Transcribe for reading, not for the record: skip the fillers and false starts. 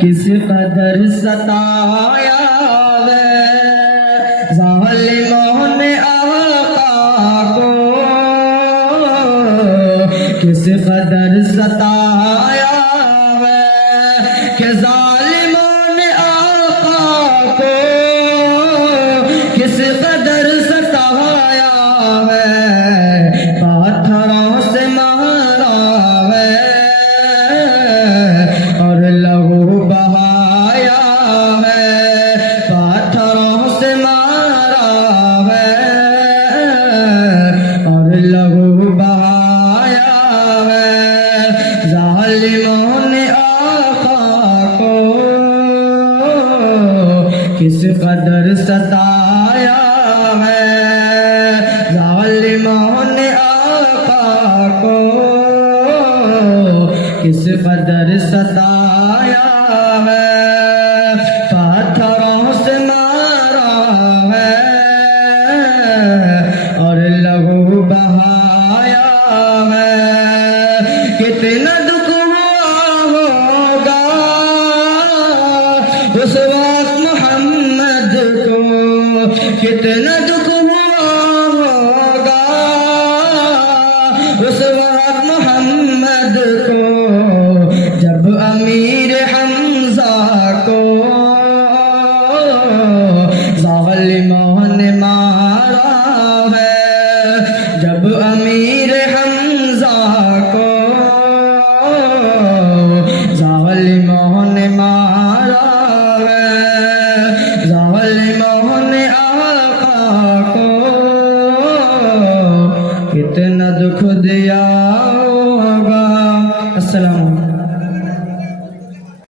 کس قدر ستایا ہے ظالموں نے آقا کو، کس قدر ستایا ہے کہ ظالموں نے آقا کو، کس قدر ستایا ہے، پاتھروں سے مارا ہے اور لہو بہایا ہے، پاتھروں سے مارا ہے اور لہو بہایا ہے، ظالموں نے آقا کو کس قدر ستایا ہے، ظالموں نے آقا کو کس قدر ستایا ہے،